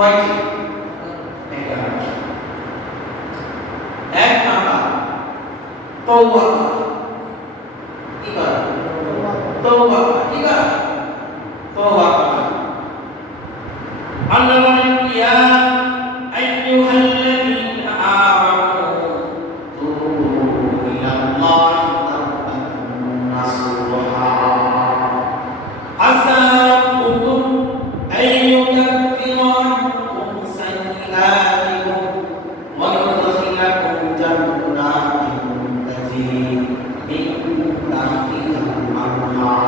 কয়টি? 11টি। এক নাম্বার তওবা করা। কি করা? তওবা করা। কি করা? তওবা করা। আল্লাহ বলেন ইয়া আইয়ুহাল্লাযীনা আমানু তুবু ইলাল্লাহি তাওবাতান নাসুহা আসা রাব্বুকুম আইয়ুকাফিরা আনকুম সাইয়্যাতিকুম ওয়া ইউদখিলাকুম জান্নাতিন তাজরি মিন তাহতিহাল আনহার।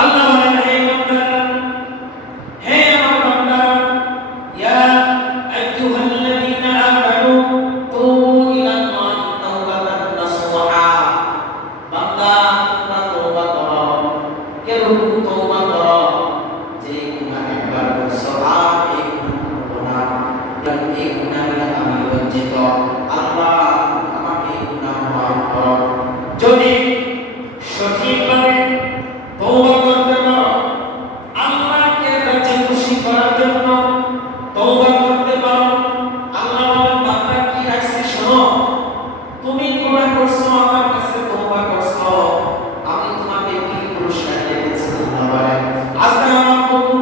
আল্লাহ বলেন হে বান্দারা, হে আমার বান্দারা, ইয়া আইয়ুহাল্লাযীনা আমানু তুবু ইলাল্লাহি তাওবাতান নাসুহা। বান্দা তোমরা তওবা করো। কেন তওবা করো? যে গুনাহ একবার করছো আর এই গুনাহ করবো না, এই গুনাহ নিয়ে আমি লজ্জিত, আল্লাহ আমাকে এই গুনাহ মাফ করো। যদি সঠিকভাবে তওবা করতে পারো, আল্লাহকে রাজি খুশি করার জন্য তওবা করতে পারো, আল্লাহ বলেন বান্দা কি রাখছি শোনো, তুমি গুনাহ করছো, আমার কাছে তওবা করছো, আমি তোমাকে কি পুরস্কার দিয়েছি? আল্লাহ বলেন আসা রাব্বুকুম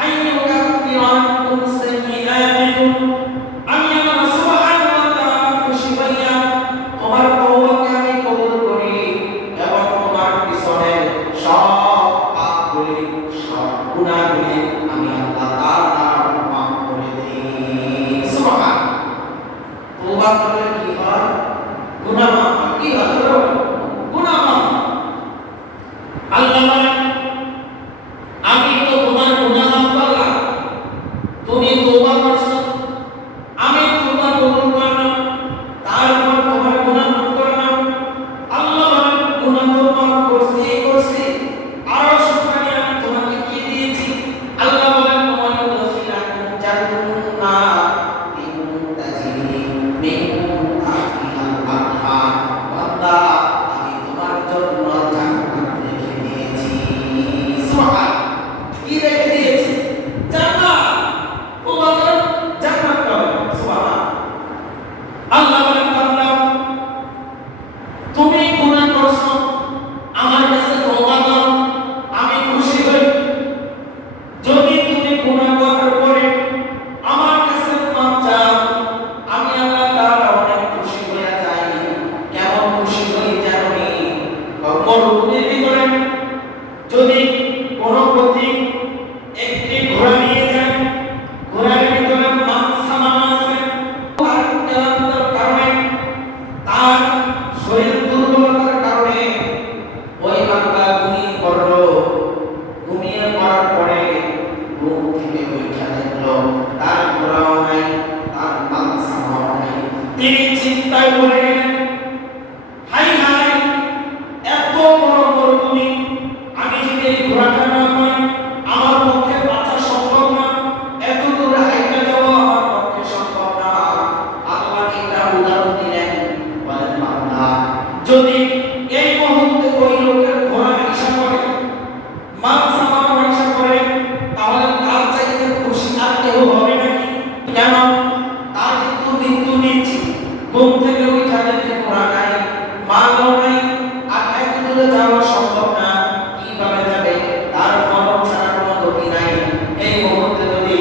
আইয়ুকাফিরা আনকুম সাইয়্যাতিকুম। আমি আল্লাহ সুবহানাহু ওয়া তাআলা খুশি হইয়া তোমার তওবাকে আমি কবুল করি এবং তোমার পিছনে সব পাপগুলি, সব গুনাহগুলি আমি আল্লাহ তাআলা মাফ করে দেই। সুবহান। তওবা করলে কি হয়? গুনাহ মাফ হয়। কি হয়? গুনাহ মাফ হয়। আল্লাহ বলেন আমি তো তোমার গুনাহ মাফ করলাম, তুমি তওবা করছো, আমি তওবা কবুল করলাম, তারপর তোমার গুনাহ মাফ করলাম। আল্লাহ বলেন গুনাহ তো মাফ করছি, আরো সুপারি আমি তোমাকে কি দিয়েছি? আল্লাহ বলেন ওয়া ইউদখিলাকুম জান্নাতিন তাজরি মিন তাহতিহাল আনহার। বান্দা আমি তোমার জন্য জান্নাত রেখে দিয়েছি। সুবহান। কি রেখে দিয়েছি? জান্নাত। তওবা করো, জান্নাত পাবে। সুবহান। আল্লাহ বলেন বান্দা তুমি গুনাহ করছো, আমার কাছে তওবা করো, আমি খুশি হই। যদি তুমি গুনাহ করার পরে আমার কাছে মাফ চাও, আমি আল্লাহ তাআলা অনেক খুশি হয়ে যাই। কেমন খুশি হই জানি? মরুভূমির ভিতরে যদি কোনো পথিক একটি ঘোড়া নিয়ে যায়, ঘোড়ার ভিতরে মাছ সামানো আছে, আর ক্লান্তির কারণে, তার শরীর দুর্বলতার কারণে ওই বান্দা ঘুমিয়ে পড়লো। ঘুমিয়ে পড়ার পরে ঘুম থেকে উঠে দেখলো তার ঘোড়াও নাই, তার মাছ সামানো নাই। তিনি চিন্তায় পড়ে গেলেন, হাই হাই, এত বড় মরুভূমি, আমি যদি এই ঘোড়াটা না পাই আমার পক্ষে বাঁচা সম্ভব না, এত দূরে হাইটে যাওয়া আমার পক্ষে সম্ভব না। আল্লাহ একটা উদাহরণ দিলেন, বলেন বান্দা যদি এই মুহূর্তে ওই লোকের ঘোড়া আইসা পড়ে, মাছ সামানো আইসা পড়ে, তাহলে তার চাইতে খুশি আর কেউ হবে নাকি? কেন? তার কিন্তু মৃত্যু নিচ্ছে। ঘুম থেকে উঠা দেখে ঘোড়া নাই, মালও নাই, আর এত দূরে যাওয়া সম্ভব না। কিভাবে যাবে? তার মরণ ছাড়া কোনো গতি নাই। এই মুহূর্তে যদি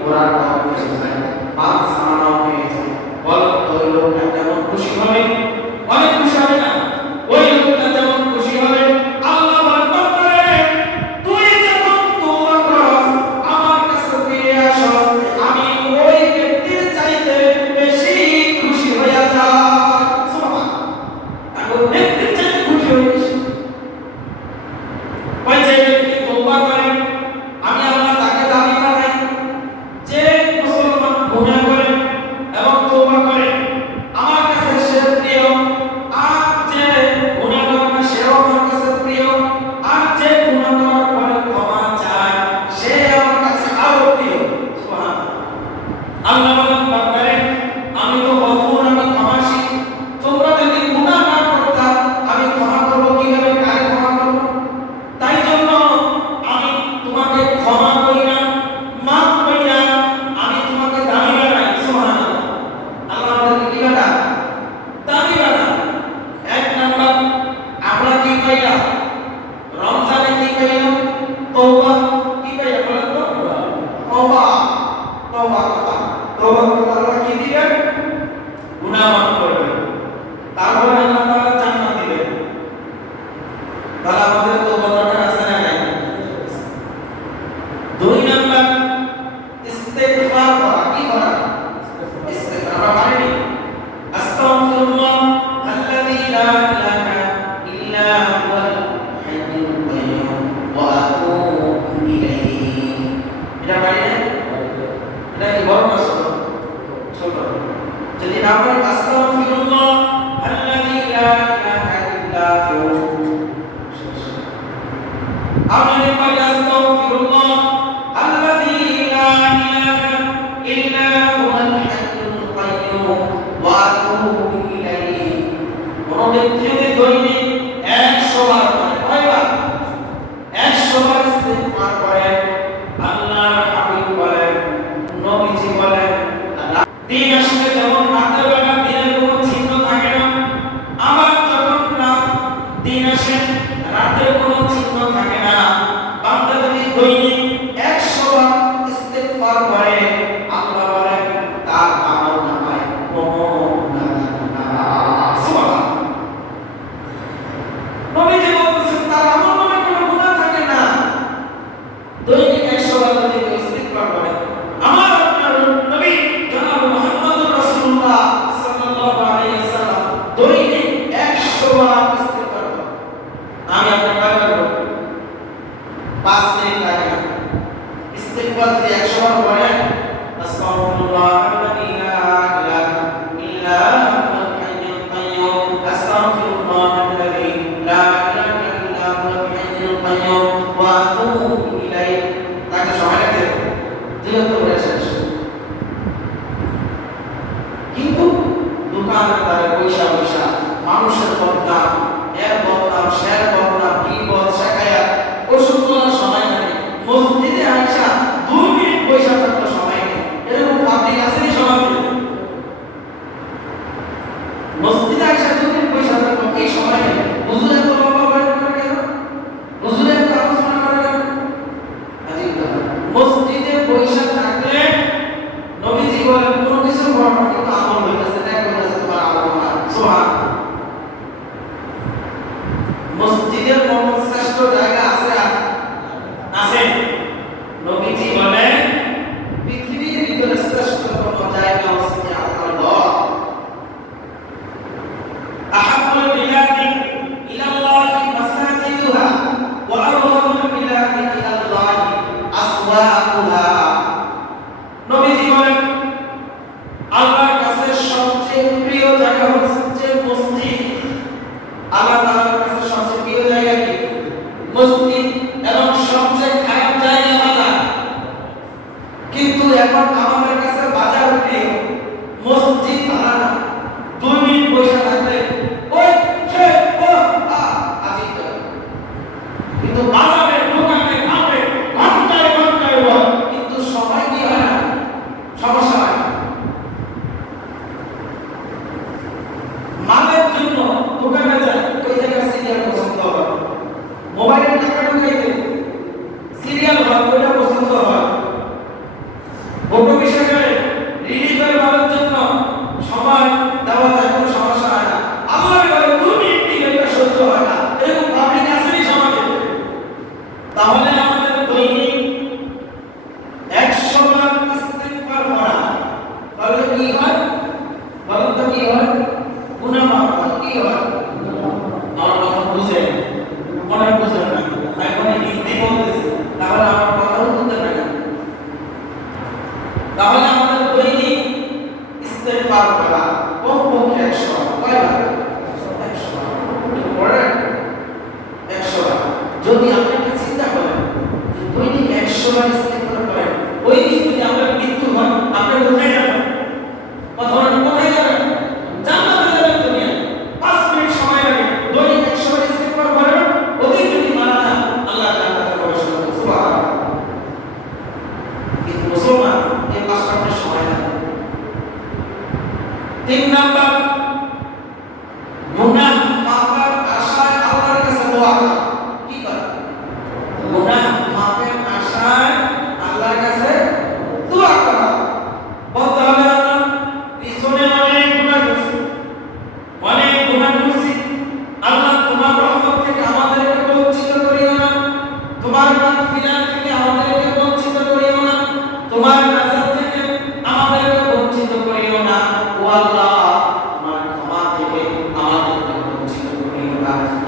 ঘোড়ার পাও হয়ে যায়, মাছ সামানো হয়ে যায়, বলো তো ওই লোকটা কেমন খুশি হবে? অনেক খুশি হবে না? ওই লোকটা যেমন খুশি হবে, আল্লাহ বলেন বান্দারে তুই যখন তওবা করস, আমার কাছে ফিরে আসস, আমি ওই ব্যক্তির চাইতে বেশি খুশি হয়ে যাই। সুবহান। তার ব্যক্তির চাইতে খুশি হয়ে বেশি। পাইলাম? রমজানে কি পাইলাম? তওবা। কি পাইলাম বলেন তো? তওবা। তওবা কথা। তওবা করলে আল্লাহ কি দিবেন? গুনাহ মাফ করবেন। তারপরে আল্লাহ তাআলা জান্নাত দিবেন। তাহলে আমাদের তওবা দরকার আছে না নাই? দুই নাম্বার ইস্তেগফার করা। কি করা? ইস্তেগফার। আমরা পারিনি? আস্তাগফিরুল্লাহ আল্লাযী লা ইলাহা ইল্লা হুয়াল হাইয়্যুল কাইয়্যুম ওয়া আতুবু ইলাইহি। এটা পারি না? এটা কি বড় না ছোট? ছোট। যদি না পারি আস্তাগফিরুল্লাহ আল্লাযী লা ইলাহা ইল্লা হু। আমরা পারি আস্তাগফিরুল্লাহ আল্লাযী লা ইলাহা ইল্লা হুয়াল হাইয়্যুল কাইয়্যুম ওয়া আতুবু ইলাইহি। কোন ব্যক্তি যদি দৈনিক 100 বার পড়ে, কয়বার? 100 বার ইস্তেগফার করে, আল্লাহর হাবিব বলেন, নবীজি বলেন, দিন আসলে যেমন রাতের বেলা দিনের কোনো চিহ্ন থাকে না, আবার যখন দিন আসে রাতের কোনো চিহ্ন থাকে না। বান্দা যদি দৈনিক 100 বার ইস্তেগফার করে, আল্লাহ বলেন তার আমল নামায় কোনো গুনাহ থাকে না। সুবহানাল্লাহ। নবীজি বলেছেন তার আমল নামায় কোনো গুনাহ থাকে না। দৈনিক 100 বার যদি কেউ ইস্তেগফার করে, আমার আপনার নবী জনাব মুহাম্মদুর রাসূলুল্লাহ সাল্লাল্লাহু আলাইহি ওয়াসাল্লাম দৈনিক 100 বার ইস্তেগফার করে। আমি আপনার কয়বার করব? 5 মিনিট লাগে না। ইস্তেগফার যদি 100 বার করেন, আস্তাগফিরুল্লাহ আল্লাযী লা ইলাহা ইল্লা হুয়াল হাইয়্যুল কাইয়্যুম, আস্তাগফিরুল্লাহ আল্লাযী লা ইলাহা ইল্লা হুয়াল হাইয়্যুল কাইয়্যুম ওয়া আতুবু ইলাইহি। তাকে সময় লাগবে 2 করে শেষ। কিন্তু দোকানদারে পয়সা পয়সা মানুষের বদনাম, এর বদনাম, শের বদনাম, বিপদ শেখায়াত ওষুধ তোলার সময় নেই। মসজিদে আইসা 2 মিনিট পয়সা থাকতে সময় নেই। এরকম পাবলিক আছে কি সমাজে? মসজিদে আইসা 2 মিনিট পয়সা থাকতে এই সময় নেই। হুজুরের তো লম্বা বয়ান করে কেন? হুজুরের তো আলোচনা করে কেন? আজিব ব্যাপার। মসজিদে পয়সা থাকলে নবীজি বলেন কোনো কিছু করার না, কিন্তু আমল হইতেছে না, কইতাছে তোমার আমল না। সুবহানাল্লাহ। মসজিদের মতো শ্রেষ্ঠ জায়গা আছে? আছে। নবীজি বলেন পৃথিবীর ভিতরে শ্রেষ্ঠ কোন জায়গা হচ্ছে আল্লাহর ঘর। আহাব্বুল বিলাদি ইলাল্লাহি মাসাজিদুহা ওয়া আবগাদুল বিলাদি ইলাল্লাহি আসওয়াকুহা। নবীজি বলেন আল্লাহর কাছে সবচেয়ে প্রিয় জায়গা হচ্ছে মসজিদ। আল্লাহ তাআলার কাছে সবচেয়ে প্রিয় জায়গা কি? মসজিদ। এবং সবচেয়ে খারাপ জায়গা বাজার। কিন্তু এখন আমাদের কাছে বাজার প্রিয়, মসজিদ ভালো না। 2 মিনিট পয়সা থাকলে ওই সে ও আজিব। কিন্তু বাজারে দোকানে খাবে ঘন্টায় ঘন্টায় বল, কিন্তু সময় কি হয় না, সমস্যা হয়। মালের জন্য দোকানে যায়, ওই জায়গায় সিরিয়াল পছন্দ হবে, মোবাইলের টাকা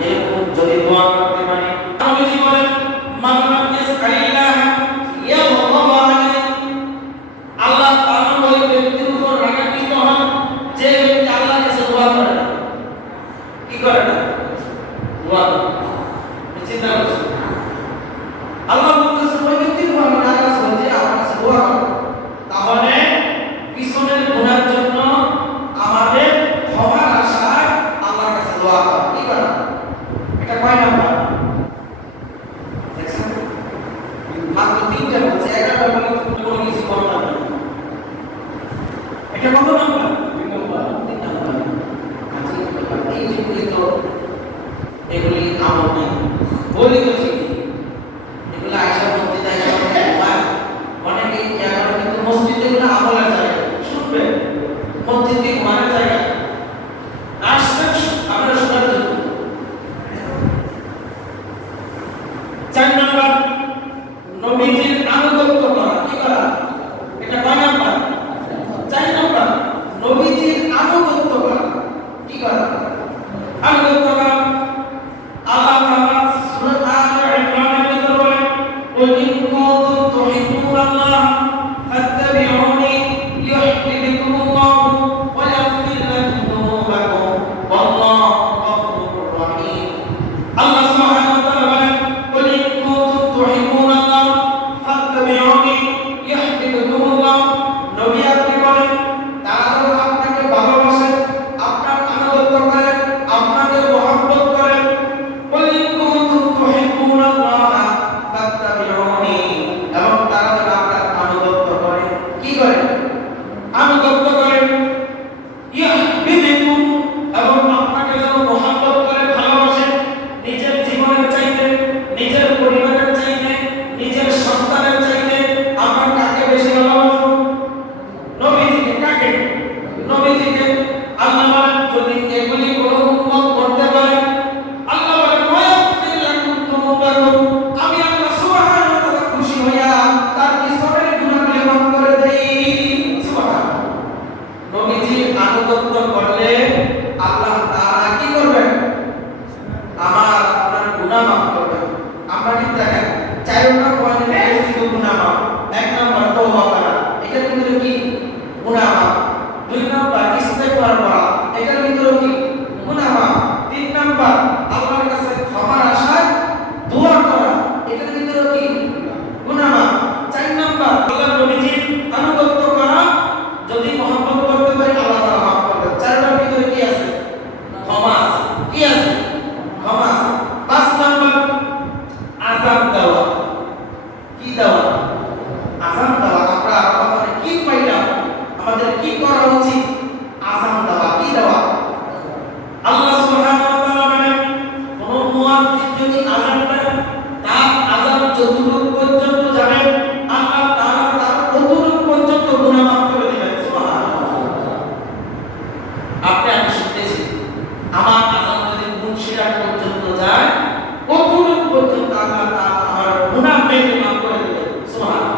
এরকম যদি দোয়া করতে পারি, নবীজি বলেন মান লাম ইয়াসআলিল্লাহ ইয়াগhdab আলাইহি, আল্লাহ তাআলা ওই ব্যক্তির উপর রাগান্বিত হন যে ব্যক্তি আল্লাহর কাছে দোয়া করে না। কি করে না? দোয়া করে। চিন্তা করুন, আল্লাহ বলতেছে ওই ব্যক্তির উপর আমি নারাজ হই যে আমার কাছে দোয়া করে। তাহলে পিছনের গুনার জন্য আমাদের ক্ষমার আশায় আল্লাহর কাছে দোয়া করা। কি করা? এটা কয় নাম্বার? দেখছেন, মাত্র 3টা বলছে, 11 বলে কোনো কিছু করো না। এটা কত নাম্বার? 2 নাম্বার। 3 নাম্বার। আচ্ছা, এই যেগুলি তো এগুলি আমল নেই, বলি তো ঠিক, এগুলো আয়সা বলতে চাই অনেকে এখন কিন্তু মসজিদে এগুলো আমলের জায়গা শুনবে, মসজিদে ঘুমানোর জায়গা আসছেন আপনারা শোনার জন্য। 4 নাম্বার নবীজির আনুগত্য করা। কি করা? এটা কয় নাম্বার? 4 নাম্বার নবীজির আনুগত্য করা। কি করা? আনুগত্য করা। আল্লাহ তাআলা সূরা আল-ইমরানের ভিতরে বলেন কুল ইন কুনতুম তুহিব্বুনাল্লাহ ফাত্তাবিউনি ইউহিব্বুকুমুল্লাহু ওয়া ইয়াগফির লাকুম যুনুবাকুম ওয়াল্লাহু গফুরুর রহিম। আল্লাহ সুবহানাহু ওয়া তাআলা বলেন কুল ইন কুনতুম তুহিব্বুনাল্লাহ ফাত্তাবিউনি ইউহিব্বুকুমুল্লাহ। নবী আপনি বলেন তারা যখন আপনাকে ভালোবাসে, আপনার আনুগত্য করে, আপনাকে মহব্বত করে, কুল ইন কুনতুম তুহিব্বুনাল্লাহ ফাত্তাবিউনি, এবং তারা যখন আপনার আনুগত্য করে, কি করে? আনুগত্য করে, ইউহিব্বুকুম, এবং আপনাকে যখন মহব্বত করে, ভালোবাসে, নিজের জীবনের চাইতে, নিজের পরিবারের চাইতে, নিজের সন্তানের চাইতে আমরা কাকে বেশি ভালোবাসবো? নবীজিকে। কাকে? নবীজিকে। আল্লাহ বলেন যদি এগুলি কোনো উম্মত করতে পারে, আল্লাহ বলেন ওয়ায়াগফির লাকুম যুনুবাকুম, আমি আল্লাহ সুবহানাহু ওয়া তাআলা খুশি হইয়া তার পিছনের গুনাহগুলি মাফ করে দেই। সুবহানাল্লাহ। নবীজির আনুগত্য করলে আল্লাহ তাআলা কি করবেন? আমার আপনার গুনাহ মাফ করবেন। আমরা কি দেখেন 4 নম্বর পয়েন্টে কিন্তু গুনাহ মাফ। 1 নম্বর তওবা করা, এটার ভিতরে কি? গুনাহ মাফ। 2 নম্বর ইস্তেগফার করা, এটার ভিতরে কি? গুনাহ মাফ। 3 নম্বর আল্লাহর কাছে ক্ষমার আশায় দোয়া করা, এটার ভিতরে কি? গুনাহ মাফ। 4 নম্বর আল্লাহর নবীজির আনুগত্য করা, যদি মহব্বত করতে পারি আল্লাহ তাআলা মাফ করবেন। 4টার ভিতরে কি আছে? ক্ষমা আছে। কি আছে? ক্ষমা আছে। 5 নম্বর আযাব দেওয়া। কি দেওয়া? আযাব দেওয়া। আমরা আমাদের কি পাইলাম? আমাদের কি করা উচিত? আযাব দেওয়া। কি দেওয়া? আল্লাহ সুবহানাহু ওয়া তাআলা বলেন কোন মুয়াজ্জিন যদি আযান দেয়, তার আযান যতটুকু পর্যন্ত যাবে আল্লাহ তাআলা তার ততটুকু পর্যন্ত গুনাহ মাফ করে দিবেন। সুবহানাল্লাহ। আপনি আমি শুনতেছি, আমার আযান যদি মুনশিরাত পর্যন্ত যায়, ততটুকু পর্যন্ত আল্লাহ তাআলা আমার গুনাহ মাফ করে দিবেন। সুবহানাল্লাহ।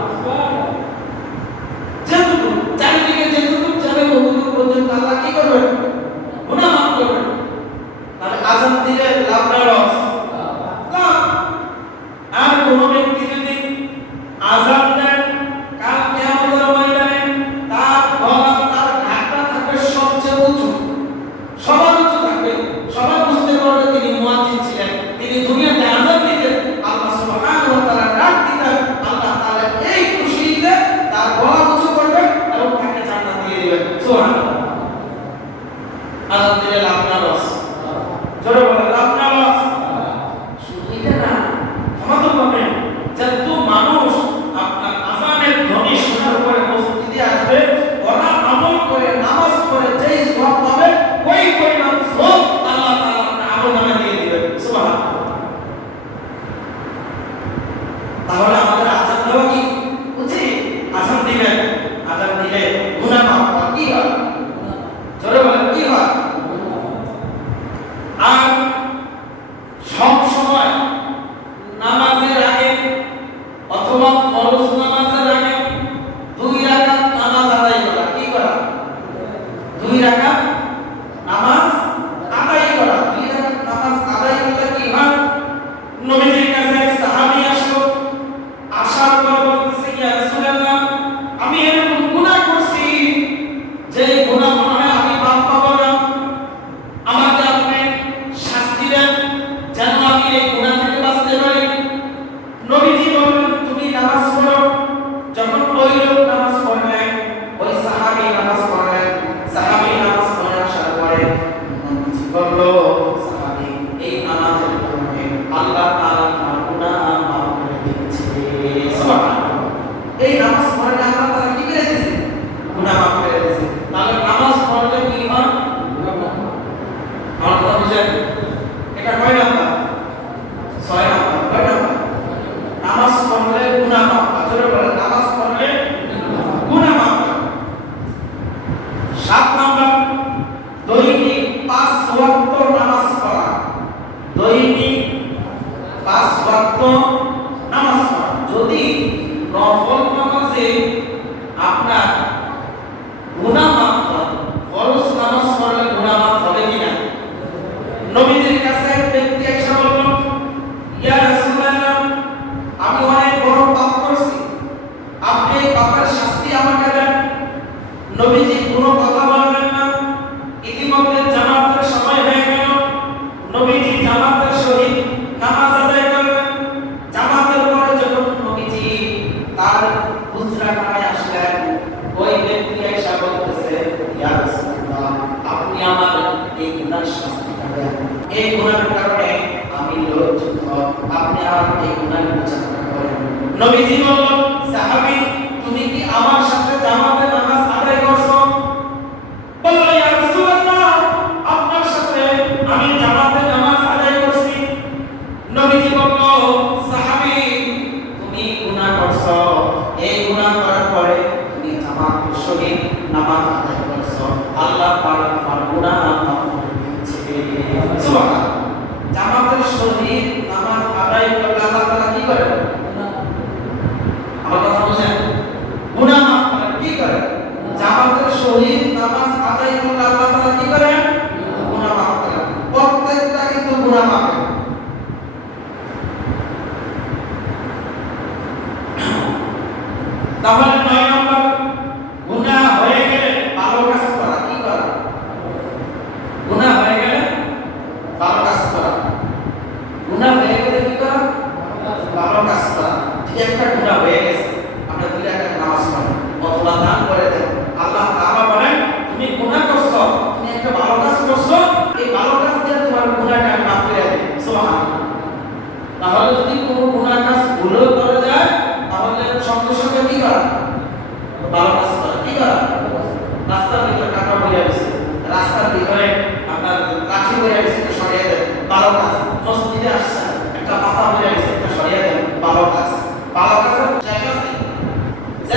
যেটুকু চারিদিকে যেটুকু যাবে ততটুকু পর্যন্ত আল্লাহ কি করবেন? গুনাহ মাফ করবেন। তাহলে আযান দিলে লাভ না লস? লাভ। আর কোন ব্যক্তি যদি আযান দেন, কাল কিয়ামতের ময়দানে তার গলা, তার ঘাটটা থাকবে সবচেয়ে উঁচু, সবার উঁচু থাকবে, সবাই বুঝতে পারবে তিনি মুয়াজ্জিন ছিলেন, তিনি দুনিয়াতে আযান দিতেন, আল্লাহ সুবহানাহু ওয়া তাআলা ডাক দিতেন, আল্লাহ তাআলা এই খুশিতে তার গলা উঁচু করবেন এবং তাকে জান্নাত দিয়ে দিবেন। সুবহানাল্লাহ। আযান দিলে লাভ না লস? জোরে বলেন, লাভ না লস? শুধু এটা না, ক্ষমা তো পাবেন। যত মানুষ আপনার আযানের ধ্বনি শোনার পরে মসজিদে আসবে, ওরা আমল করে, নামাজ পড়ে যেই সওয়াব পাবে, ওই পরিমাণ সওয়াব আল্লাহ তাআলা আপনার আমলনামায় দিয়ে দিবেন। সুবহানাল্লাহ। পাঁচ ওয়াক্ত নামাজ পড়া। যদি নফল নামাজে আপনার গুনাহ মাফ হয়, ফরজ নামাজ পড়লে গুনাহ মাফ হবে কিনা? নবীজির কাছে এক ব্যক্তি এসে বলল, ইয়া রাসূলুল্লাহ, আমি অনেক বড় পাপ করেছি, আপনি এই পাপের শাস্তি আমাকে দেন। নবীজি কোনো কথা বললেন না। ইতিমধ্যে জামাতের সময় হয়ে গেল। নবীজি জামাতের সহিত নামাজ আদায় করলেন। জামাতের পরে যখন নবীজি তার হুজরাখানায় আসলেন, ওই ব্যক্তি এসে বলতেছে, ইয়া রাসূলুল্লাহ, আপনি আমার এই গুনার শাস্তিটা দেন। এই গুনার কারণে আমি লজ্জিত, আপনি আমার এই গুনার বিচারটা করেন। নবীজি বলল, সাহাবী, তুমি কি আমার সাথে জামাতে নামাজ আদায় করছো? বলল, ইয়া রাসূলুল্লাহ, আপনার সাথে আমি জামাতে নামাজ আদায় করছি। নবীজি বলল, সাহাবী, তুমি গুনাহ করছো, এই গুনাহ করার পরে তুমি জামাতের সহিত নামাজ আদায় করছো, আল্লাহ পাক তোমার গুনাহ মাফ করে দিয়েছে। সুবহানাল্লাহ। জামাতের সহিত নামাজ আদায় করলে আল্লাহ তাআলা কি করে? আমার কথা বুঝেন? গুনাহ মাফ করেন। কি করে? জামাতের সহিত নামাজ আদায় করলে আল্লাহ তাআলা কি করেন? গুনাহ মাফ করেন। প্রত্যেকটা কিন্তু গুনাহ মাফ করেন। তাহলে 9 নম্বর, গুনাহ হয়ে গেলে ভালো কাজ করা। কি করা? গুনাহ হয়ে গেলে ভালো কাজ করা। গুনাহ হয়ে গেলে কি করা? ভালো কাজ করা। যে একটা গুনাহ হয়ে গেছে, আপনি 2 রাকাত নামাজ পড়েন অথবা দান করে দেন, আল্লাহ তাআলা বলেন, তুমি গুনাহ করছো, তুমি একটা ভালো কাজ করছো, এই ভালো কাজ দিয়ে তোমার গুনাহটা মাফ করে দেব। সুবহানাল্লাহ। তাহলে যদি কোনো গুনাহ কাজ ভুলও করা যায়, তাহলে সঙ্গে সঙ্গে কি করা? ভালো কাজ করা। কি করা? রাস্তার ভিতরে কাটা পড়ে আছে, রাস্তার ভিতরে আপনার লাঠি পড়ে আছে, এটা সরিয়ে দেন, ভালো কাজ। মসজিদে আসছেন, একটা পাতা পড়ে আছে, এটা সরিয়ে দেন, ভালো কাজ। ভালো কাজের শেষ আছে? যে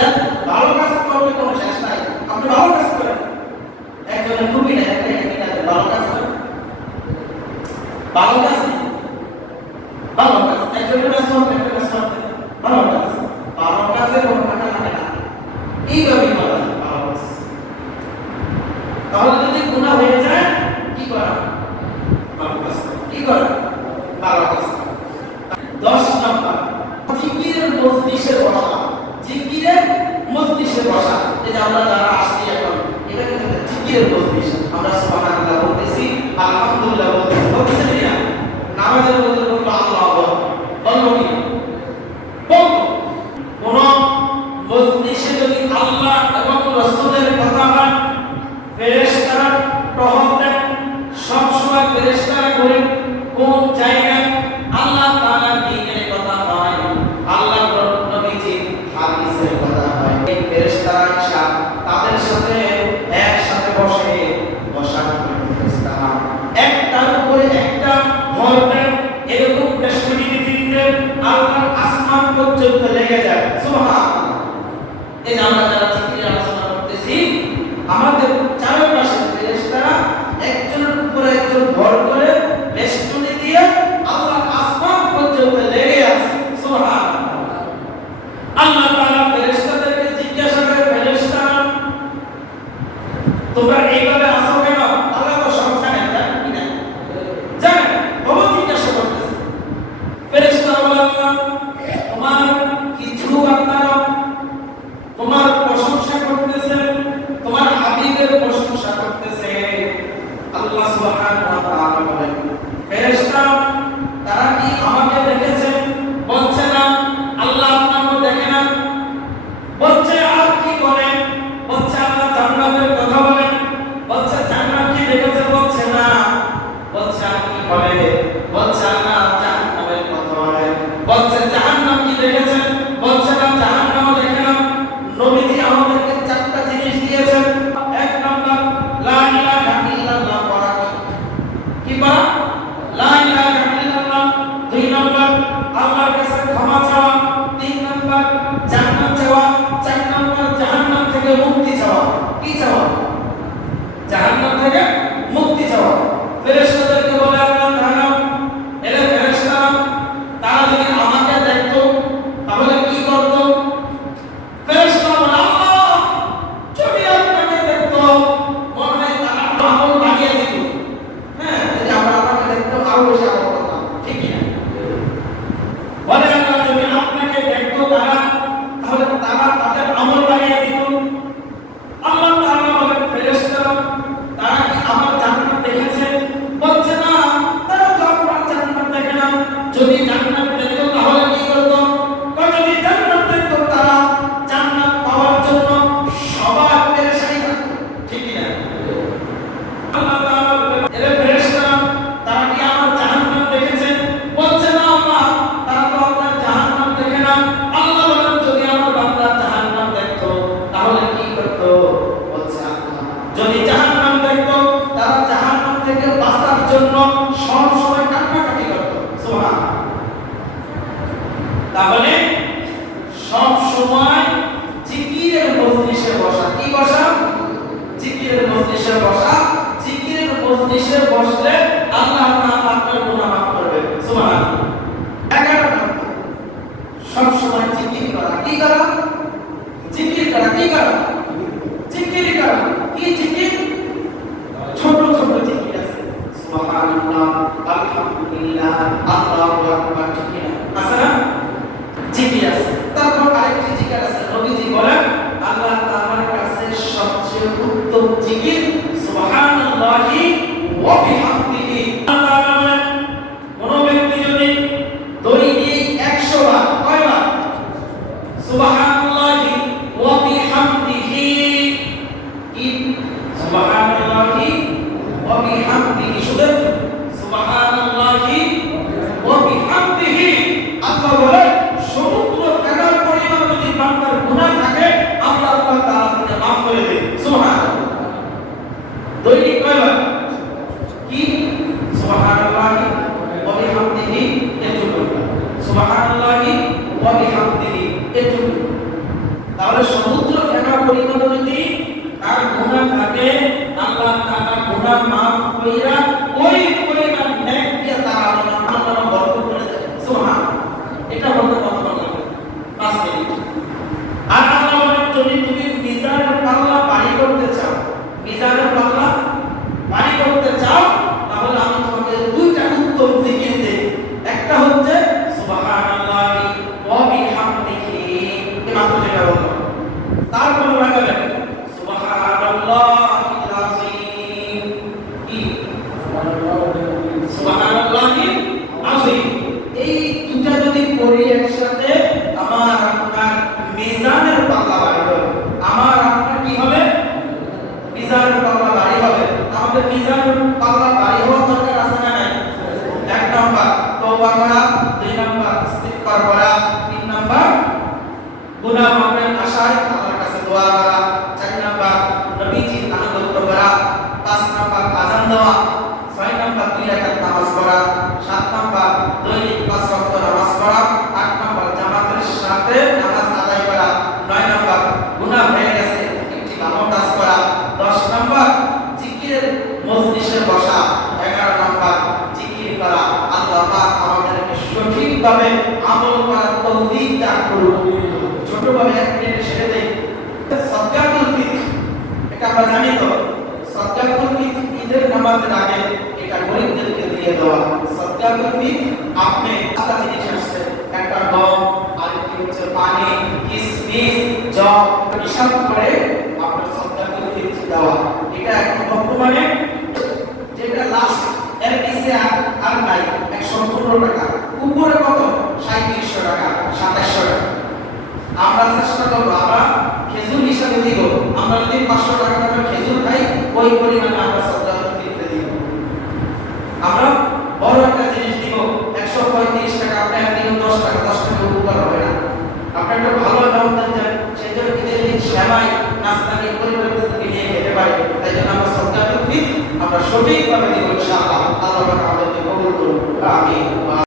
ভালো কাজ করলে কোনো শেষ নাই। আপনি ভালো কাজ করেন, একজনের টুপি নেই, একজনের ভালো কাজ করেন, ভালো কাজ নেই, ভালো কাজ। একজনের রেস্টুরেন্ট, একজনের রেস্টুরেন্ট, ভালো কাজ। ভালো কাজে কোনো টাকা লাগে না, এইভাবেই বলা যায় ভালো কাজ। তাহলে যদি গুনাহ হয়ে যায়, কি করা? ভালো কাজ। কি করা? ভালো কাজ। 10 নম্বর, জিকিরের মজলিসে বসা। জিকিরের মজলিসে বসা, এই যে আমরা যারা আসছি এখন, এটা কিন্তু জিকিরের মজলিস। আমরা সুবহানাল্লাহ বলতেছি, আলহামদুলিল্লাহ বলতেছি, বলতেছি না? নামাজের মধ্যে বলবো আল্লাহু আকবার, বলবো কি? বলবো। কোন মজলিসে যদি আল্লাহ এবং রাসূলের কথা হয়, ফেরেশতারা টহল দেন, সব সময় ফেরেশতারা করে কোন জায়গায় আল্লাহ তাআলার দ্বীনের কথা হয়, আল্লাহর নবীজির হাদিসের কথা হয়, এই ফেরেশতারা এসে তাদের সাথে একসাথে বসে, বসার পরে ফেরেশতারা একটার উপরে একটা ভর দেন, এরকম বেষ্টনী দিতে আল্লাহর আসমান পর্যন্ত লেগে যায়। সুবহানাল্লাহ। এই যে আমরা যারা জিকিরের আলোচনা করতেছি, আমাদের চারপাশে ফেরেশতারা একজনের উপরে একজন ভর করে বেষ্টনী দিয়ে আল্লাহর আসমান পর্যন্ত লেগে আছে। সুবহানাল্লাহ। আল্লাহ তাআলা ফেরেশতাদেরকে জিজ্ঞাসা করে, ফেরেশতারা, তোমরা এইভাবে আসো কেন? আল্লাহ তো সব জানেন, জানেন কি না? জানেন, তবু জিজ্ঞাসা করতেছে। ফেরেশতারা বলে, আল্লাহ, তোমার কিছু বান্দারা তোমার প্রশংসা করতেছে, তোমার হাবিবের প্রশংসা করতেছে। আল্লাহ সুবহানাহু ওয়া তাআলা বলেন, ফেরেশতা, তারা কি আমাকে দেখেছে? বলছে না। আল্লাহ আপনাকে দেখে না। বলছে আর কি বলে? বলছে আল্লাহ জান্নাতের কথা বলে। বলছে জান্নাত কি দেখেছে? বলছে না। বলছে আর কি বলে? বলছে আল্লাহ জাহান্নামের কথা বলে। বলছে জাহান্নাম কি দেখেছে? বলছে না, জাহান্নাম দেখে না। নবীজি আমাদেরকে 4টা জিনিস দিয়েছেন। 1 নাম্বার, লা ইলাহা ইল্লাল্লাহ পড়া। কি পড়া? লা ইলাহা ইল্লাল্লাহ। 2 নাম্বার, আল্লাহর কাছে ক্ষমা চাওয়া। 3 নাম্বার, জান্নাত চাওয়া। 4 নাম্বার, জাহান্নাম থেকে মুক্তি চাওয়া। কি চাওয়া? জাহান্নাম থেকে মুক্তি চাওয়া। ফেরেশতাদেরকে বলে আল্লাহ তাআলা, এরা ফেরেশতারা যদি জান্নাত পেত তাহলে কি করত? যদি জান্নাত পেত তারা জান্নাত পাওয়ার জন্য সবার পেরেশানি থাকত, ঠিক কি না? আল্লাহ তাআলা বলেন, এরে ফেরেশতারা, তারা কি আমার জাহান্নাম দেখেছে? বলছে না আল্লাহ, তারা তো আপনার জাহান্নাম দেখে না। আল্লাহ বলেন, যদি আমার বান্দা জাহান্নাম দেখতো তাহলে কি করত? বলছে আল্লাহ, যদি জাহান্নাম দেখতো তারা জাহান্নাম থেকে বাঁচার জন্য সব সময় কান্নাকাটি করত। সুবহানাল্লাহ। তাহলে সব সময় জিকিরের মজলিসে বসা, কি বসা? জিকিরের মজলিসে বসা। জিকিরের মজলিসে বসলে আল্লাহ তাআলা আপনার গুনাহ মাফ করবে। সুবহানাল্লাহ। 11 নম্বর, সব সময় জিকির করা। কি করা? জিকির করা। কি করা? জিকির করা। কি জিকির? ছোট ছোট জিকির আছে, সুবহানাল্লাহ, আলহামদুলিল্লাহ, আল্লাহু আকবার, ঠিক না? আছে না? জিকির আছে। তারপর আরেকটি জিকির আছে, নবীজি বলেন আল্লাহ তাআলার কাছে সবচেয়ে উত্তম জিকির সুবহানাল্লাহি ওয়া বিহামদিহি। আল্লাহ তাআলা বলেন, কোন ব্যক্তি যদি দৈনিক 100 বার, কয়বার? সুবহানাল্লাহি ওয়া বিহামদিহি, কি? সুবহানাল্লাহি ওয়া বিহামদিহি, শুধু সুবহানাল্লাহি ওয়া বিহামদিহি। আল্লাহ বলেন, সমুদ্র ফেনার পরিমাণ যদি বান্দার গুনাহ থাকে আল্লাহ তাআলা তাকে মাফ করে দেন। সুবহানাল্লাহ। দৈনিক কয়বার? কি? সুবহানাল্লাহি ওয়া বিহামদিহি, এটুকু। সুবহানাল্লাহি ওয়া বিহামদিহি, এটুকু। তাহলে সমুদ্র ফেনার পরিমাণ যদি তার গুনাহ থাকে আল্লাহ তাআলা গুনাহ মাফ কইরা ওই পরিমাণ নেক দিয়ে তার আল্লাহ বরকত করে দেন। সুবহানাল্লাহ। এটা বলতে কত লাগবে? 5 মিনিট। আর আল্লাহ বলেন, যদি তুমি মিজানের পাল্লা ভারী করতে চাও, মিজানের পাল্লা ভারী করতে চাও, তাহলে আমি তোমাকে দুইটা উত্তম জিকির দেই। একটা হচ্ছে সুবহানাল্লাহি ওয়া বিহামদিহি, মাত্র যেটা বললাম। তারপর লাগাবেন সুবহানাল্লাহিল আযীম, কি? সুবহানাল্লাহিল আযীম। এই দুটা যদি পড়ি একসাথে, আমার আপনার মিজানের পাল্লা ভারী হবে। আমার আপনার কি হবে? মিজানের পাল্লা ভারী হবে। আমাদের মিজানের পাল্লা ভারী হওয়ার দরকার আছে না নাই? 1 নাম্বার তওবা করা, 2 নাম্বার ইস্তিগফার করা, 3 নাম্বার গুনাহ মাফের আশায় আল্লাহর কাছে দোয়া করা, 4 নাম্বার নবীজির আনুগত্য করা, 5 নাম্বার আযান দেওয়া, 6 নাম্বার 2 রাকাত নামাজ পড়া, 7 নাম্বার দৈনিক 5 ওয়াক্ত নামাজ পড়া, 8 নাম্বার জামাতের সাথে নামাজ আদায় করা, 9 নাম্বার গুনাহ হয়ে গেছে একটি ভালো কাজ করা, 10 নাম্বার জিকিরের মজলিসে বসা, 11 নাম্বার জিকির করা। আল্লাহ পাক আমাদেরকে সঠিকভাবে আমল করার তৌফিক দান করুন। ছোটভাবে 1 মিনিটে ছেড়ে দেই। সাদকাতুল ফিতর, এটা আমরা জানি তো, সাদকাতুল ফিতর ঈদের নামাজের আগে এটা গরিবদেরকে দিয়ে দেওয়া। সাদকাতুল ফিতর আপনি একটা জিনিস আসছে, একটা গম, আরেকটি হচ্ছে পানি, কিশমিশ, জব, হিসাব করে আপনার সাদকাতুল ফিতর দেওয়া। এটা এখন বর্তমানে যেটা লাস্ট এর নিচে আর নাই, 115 টাকা, উপরে কত? 3700 টাকা, 2700 টাকা। আমরা চেষ্টা করব, আমরা খেজুর হিসাবে দিব। আমরা যদি 500 টাকা দামের খেজুর খাই, ওই পরিমাণে আমরা সাদকাতুল ফিতর দিব। আমরা বড় একটা জিনিস দিব, 135 টাকা, আপনি দিব 10 টাকা, 10 টাকা উপকার হবে না। আপনি একটা ভালো অ্যামাউন্ট দেন, সেই জন্য ঈদের দিন সেমাই নাস্তা নিয়ে